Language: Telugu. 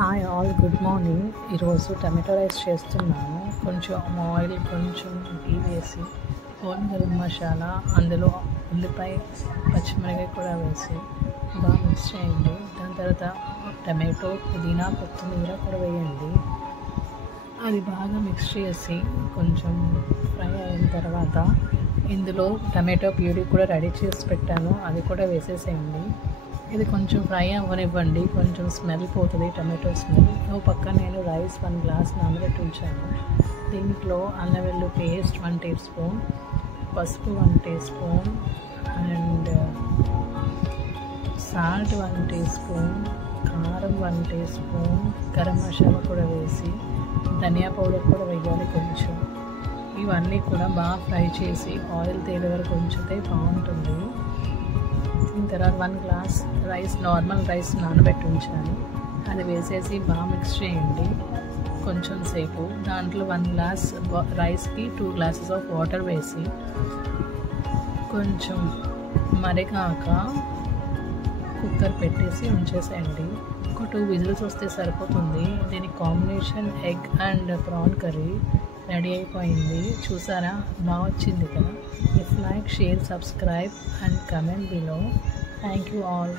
Hi all, good morning. ఈరోజు టమాటో రైస్ చేస్తున్నాను. కొంచెం ఆయిల్, కొంచెం ఘీ వేసి హోల్ గరం మసాలా, అందులో ఉల్లిపాయ, పచ్చిమిరపకాయ కూడా వేసి బాగా మిక్స్ చేయండి. దాని తర్వాత టమాటో, పుదీనా, కొత్తిమీర కూడా వేయండి. అది బాగా మిక్స్ చేసి కొంచెం ఫ్రై అయిన తర్వాత ఇందులో టమాటో ప్యూరీ కూడా రెడీ చేసి పెట్టాను, అది కూడా వేసేసేయండి. ఇది కొంచెం ఫ్రై అవ్వనివ్వండి, కొంచెం స్మెల్ పోతుంది, టమాటో స్మెల్. ఓ పక్క నేను రైస్ 1 గ్లాస్ నానబెట్టి ఉంచాను. దీంట్లో అల్లం వెల్లుల్లి పేస్ట్ 1 టీ స్పూన్, పసుపు 1 teaspoon, and salt 1 teaspoon, కారం 1 టీ స్పూన్, గరం మసాలా కూడా వేసి ధనియా పౌడర్ కూడా వేయాలి కొంచెం. ఇవన్నీ కూడా బాగా ఫ్రై చేసి ఆయిల్ తేలే వరకు ఉంచితే బాగుంటుంది. దీని తర్వాత 1 గ్లాస్ రైస్, నార్మల్ రైస్ నానబెట్టి ఉంచాను, అది వేసేసి బాగా మిక్స్ చేయండి కొంచెం సేపు. దాంట్లో 1 గ్లాస్ రైస్కి 2 గ్లాసెస్ ఆఫ్ వాటర్ వేసి కొంచెం మరిగాక కుక్కర్ పెట్టేసి ఉంచేసేయండి. ఒక 2 విజిల్స్ వస్తే సరిపోతుంది. దీని combination egg and prawn curry ready అయిపోయింది. చూసారా, బాగా వచ్చింది కదా. If like, share, subscribe and comment below. Thank you all.